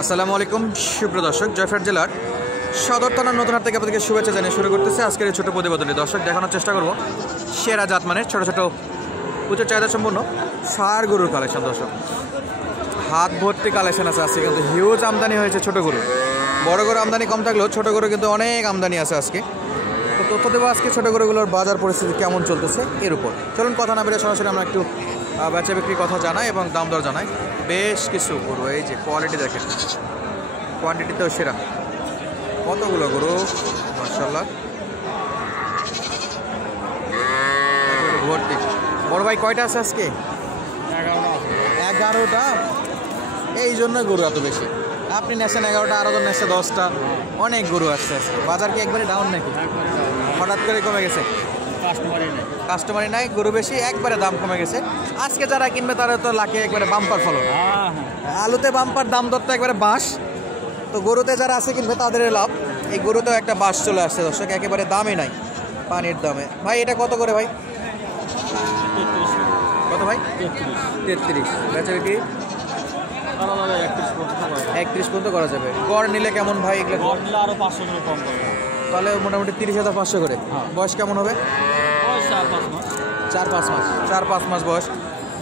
আসসালামু আলাইকুম সুপ্রিয় দর্শক, জয়ফ্রাট জেলার সদর থানার নতুন হাট থেকে আপনাদেরকে শুভেচ্ছা জানিয়ে শুরু করতেছে আজকের এই ছোটো প্রতিবেদনে। দর্শক, দেখানোর চেষ্টা করব সেরা জাতমানের ছোটো ছোটো উচ্চ চাহিদা সম্পন্ন ষাঁড় গরুর কালেকশন। দর্শক, হাত ভর্তি কালেকশন আছে আজকে, কিন্তু হিউজ আমদানি হয়েছে ছোটো গরু। বড় গরু আমদানি কম থাকলেও ছোটো গরু কিন্তু অনেক আমদানি আছে আজকে। তো তথ্য দেবো আজকে ছোটো গরুগুলোর বাজার পরিস্থিতি কেমন চলতেছে এর উপর। চলুন কথা না বেরিয়ে সরাসরি আমরা একটু বেচা বিক্রির কথা জানাই এবং দাম দর জানাই। বেশ কিছু গরু, এই যে কোয়ালিটি দেখেন, কোয়ান্টিটিতেও সেরা। কতগুলো গরু মাশাআল্লাহ, ভর্তি। বড় ভাই কয়টা আছে আজকে? 11টা। এই জন্য গরু এত বেশি। আপনি নেছেন 11টা, আরও নেছে 10টা। অনেক গরু আসছে আজকে। বাজার কি একবারে ডাউন নাকি হঠাৎ করে কমে গেছে? কাস্টমারই নাই, গরু বেশি, একবারে দাম কমে গেছে। আজকে যারা কিনবে তারা তো লাখে একবারে বাম্পার ফলন। আলুতে বাম্পার, দাম দরটা একবারে বাঁশ। তো গরুতে যারা আছে কিনবে তাদের লাভ। এই গরুতেও একটা বাস চলে আসছে দর্শক, একেবারে দামই নাই, পানির দামে। ভাই এটা কত করে ভাই? কত ভাই? 33। বেচা বিক্রি 31 পর্যন্ত করা যাবে। গড় নিলে কেমন ভাই? এগুলো গড় নিলে আরো 500 করে কম করে, তাহলে মোটামুটি 30,500 করে। বয়স কেমন হবে? 4-5 মাস। 4-5 মাস বয়স।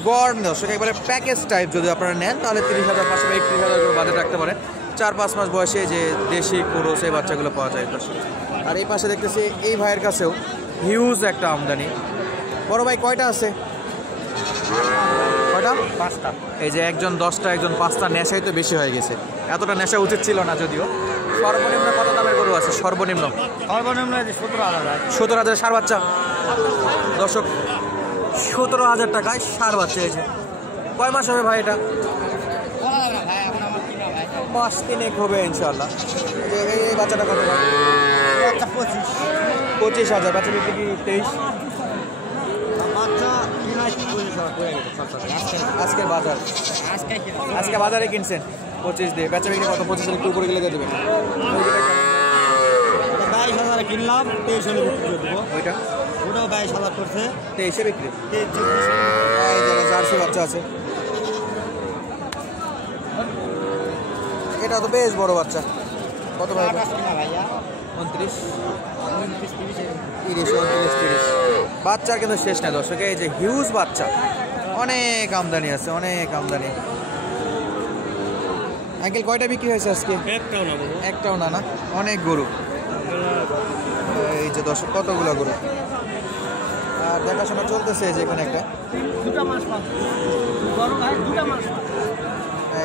গড় দর্শক একবারে প্যাকেজ টাইপ যদি আপনারা নেন তাহলে 30,500 বা 31,000 করে বাজেট রাখতে পারেন। 4-5 মাস বয়সে যে দেশি ক্রস এই বাচ্চাগুলো পাওয়া যায় দর্শক। আর এই পাশে দেখতেছি এই ভাইয়ের কাছেও হিউজ একটা আমদানি। বড় ভাই কয়টা আছে? কয়টা? 5টা। এই যে একজন 10টা, একজন 5টা। নেশাই তো বেশি হয়ে গেছে, এতটা নেশা উচিত ছিল না যদিও। সর্বনিম্ন কত দামের গরু আছে? সর্বনিম্ন 17,000 ষাঁড় বাচ্চা। দর্শক, 17,000 টাকায় ষাঁড় বাচ্চা। এই যে কয় মাস হবে ভাই এটা? 5 3 হবে ইনশাআল্লাহ। এই বাচ্চাটা কত? 25,000। বাচ্চা বিক্রি কি 23? আজকে বাজারে কিনছেন 25 দিয়ে, বেচা বিক্রি কত? 25 একটু উপরে গেলে দিয়ে দেবেন। 22,000 কিনলাম, 23,000 বিক্রি করে দেবো। ওইটা ওটাও 22,000 করছে, 23 বিক্রি। এই যারা জার্সি বাচ্চা আছে, এটা তো বেশ বড় বাচ্চা। কত ভাই? 29, 30। বাচ্চার কিন্তু শেষ নেই দর্শক। এই যে হিউজ বাচ্চা, অনেক আমদানি আছে, অনেক আমদানি। আঙ্কেল কয়টা বিক্রি হয়েছে আজকে? একটাও না। না, অনেক গরু। এই যে দর্শক কতগুলো গরু, আর দেখাশোনা চলতেছে। যে এখানে একটা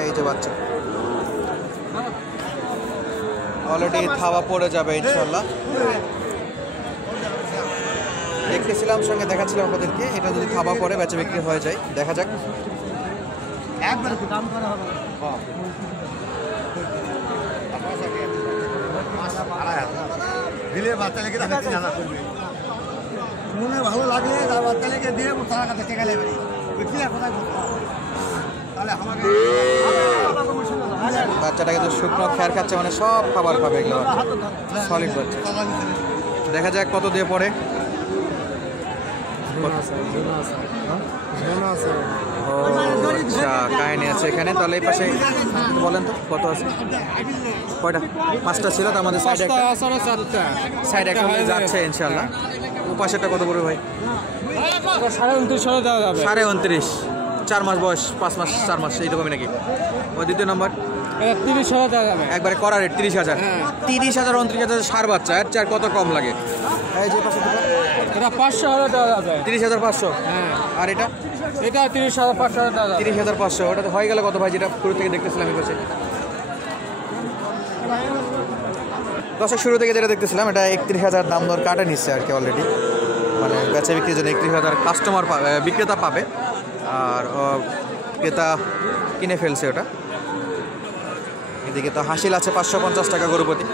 এই যে বাচ্চা অলরেডি থাবা পড়ে যাবে ইনশাল্লাহ। দেখতেছিলাম, সঙ্গে দেখাচ্ছিলাম আপনাদেরকে। এটা যদি থাবা পড়ে বেচা বিক্রি হয়ে যায়, দেখা যাক। একবার দাম করা হবে দিলে বাচ্চা লেগে দেখাচ্ছি জানা করবে। মনে ভালো লাগলে তার বাচ্চা লেগে দিয়ে তার কাছে টেকা লেবে বুঝলি কোথায় তাহলে আমাকে। বাচ্চাটা কিন্তু শুকনো খেয়ার খাচ্ছে, মানে সব খাবার খাবে এগুলো। সলিড বাচ্চা। দেখা যাক কত দিয়ে পড়ে। আচ্ছা, কাহিনী আছে এখানে। তাহলে এই পাশে বলেন তো কত আছে? কয়টা? 5টা ছিল, তার মধ্যে সাইড একটা যাচ্ছে ইনশাল্লাহ। ও পাশেরটা কত পড়বে ভাই? 29,000 দেওয়া যাবে। 29.5। 4 মাস বয়স, 5 মাস 4 মাস এইরকমই নাকি? ওই দ্বিতীয় নম্বর 30,000 দেওয়া যাবে। একবারে করা রেট 30,000। 30,000 29,000 ষাঁড় বাচ্চা, এর চার কত কম লাগে? এই যে পাশে এটা 500,000 দেওয়া যাবে। 30,500। হ্যাঁ। আর এটা 30,500 দেওয়া যাবে। 30,500। ওটা তো হয়ে গেল কত ভাই, যেটা শুরু থেকে দেখতেছিলাম এই পাশে? দর্শক, শুরু থেকে যেটা দেখতেছিলাম এটা 31,000 দাম দর কাটা নিচ্ছে আর কি অলরেডি। মানে বেচা বিক্রির জন্য 31,000 কাস্টমার পাবে, বিক্রেতা পাবে, আর ক্রেতা কিনে ফেলছে ওটা। এদিকে তো হাসিল আছে 550 টাকা গরু প্রতি।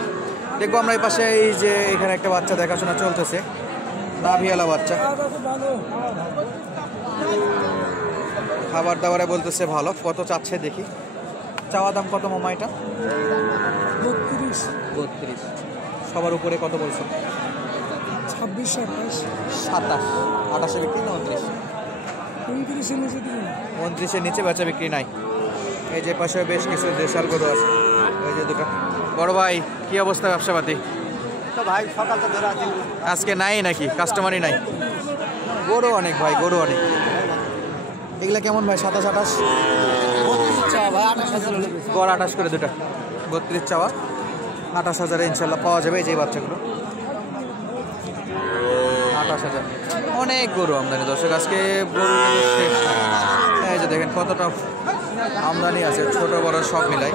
দেখবো আমরা এই পাশে, এই যে এখানে একটা বাচ্চা দেখাশোনা চলতেছে, নাভিয়ালা বাচ্চা। খাবার দাবারে বলতেছে ভালো। কত চাচ্ছে দেখি? চাওয়া দাম কত মামা এটা? 32। সবার উপরে কত বলছেন? 26, 27, 28 বিক্রি না 29? 29-এর নিচে বেচা বিক্রি নাই। এই যে পাশে বেশ কিছু দেশাল গরু আছে। এই যে দুটো। বড় ভাই কি অবস্থা ব্যবসাপাতি? তো ভাই সকাল তো ধরে আছি। আজকে নাই নাকি, কাস্টমারই নাই? গরু অনেক ভাই, গরু অনেক। এগুলা কেমন ভাই? 27-28 ভাই 28,000 গড় 28 করে দুটা, 32 চাওয়া, 28,000 ইনশাল্লাহ পাওয়া যাবে। এই যে বাচ্চাগুলো 28,000। অনেক গরু আমদানি দর্শক আজকে, গরু কিন্তু শেষ না। এই যে দেখেন কতটা আমদানি আছে, ছোট বড় সব মিলাই।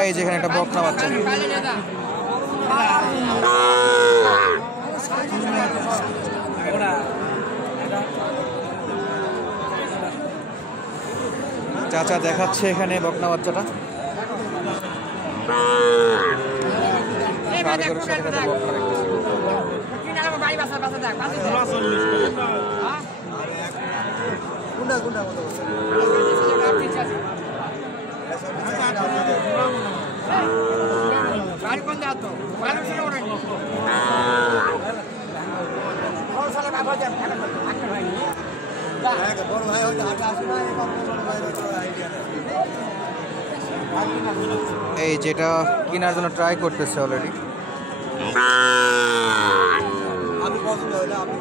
এই যেখানে একটা বকনা বাচ্চা, চাচা দেখাচ্ছে এখানে বকনা বাচ্চাটা। ষাঁড় গরুর সাথে সাথে বকনা দেখতেছি। বড় ভাই হয়তো 28 না, এই যেটা কেনার জন্য ট্রাই করতেছে অলরেডি। আমি পছন্দ হইলে আপনি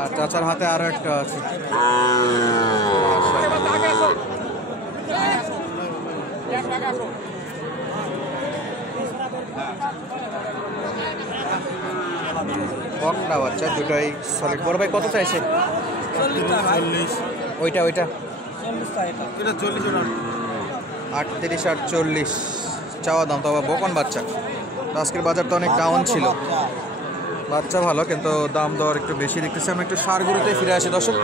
আর চাচার হাতে আরো একটা আছে। বকনা বাচ্চা দুটাই সলিড। বড় ভাই কত চাইছে? 40 ওইটা 40 38 আর 40 চাওয়া দাম। তবে বকন বাচ্চা তো আজকের বাজার তো অনেক ডাউন ছিল। বাচ্চা ভালো কিন্তু দাম দর একটু বেশি দেখতেছি। আমরা একটু ষাঁড় গরুতে ফিরে আসি দর্শক।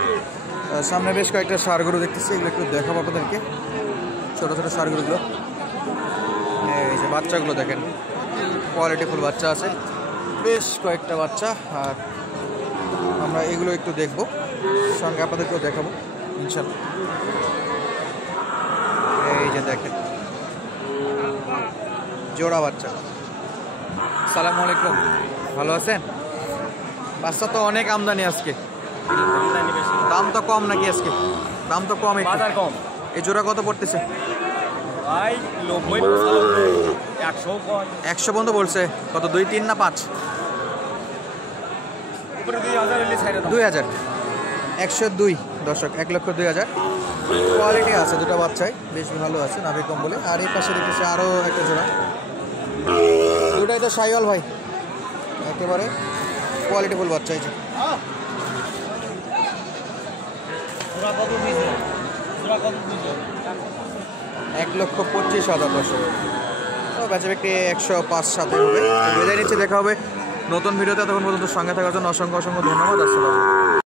সামনে বেশ কয়েকটা ষাঁড় গরু দেখতেছি, এগুলো একটু দেখাবো আপনাদেরকে। ছোটো ছোটো ষাঁড় গরুগুলো, এই যে বাচ্চাগুলো দেখেন, কোয়ালিটিফুল বাচ্চা আছে, বেশ কয়েকটা বাচ্চা। আর আমরা এগুলো একটু দেখবো, সঙ্গে আপনাদেরকেও দেখাবো ইনশাল্লাহ। এই যে দেখেন জোড়া বাচ্চা। সালাম আলাইকুম, ভালো আছেন? বাচ্চা তো অনেক আমদানি আজকে, দাম তো কম নাকি আজকে? দাম তো কম, বাজার কম। এই জোড়া কত পড়তেছে ভাই 90 100 কম 100 পর্যন্ত বলছে। কত, 2, 3 না 5? উপরে 2000 এলে ছাইরা দাও। 2000, 102 দর্শক, 1,02,000। কোয়ালিটি আছে দুটো বাচ্চাই, বেশ ভালো আছে, নাভি কম বলে। আর এই পাশে দেখতেছি আরও একটা জোড়া, দুটাই তো সাইওয়াল ভাই, একেবারে কোয়ালিটিফুল বাচ্চা। এই যে পুরা কত দিছে? পুরা কত দিছে? 1,25,000 দর্শক। তো বেচা বিক্রি 105-7 হবে। বিদায় নিচ্ছে, দেখা হবে নতুন ভিডিওতে। তখন পর্যন্ত সঙ্গে থাকার জন্য অসংখ্য অসংখ্য ধন্যবাদ। আসসালামু আলাইকুম।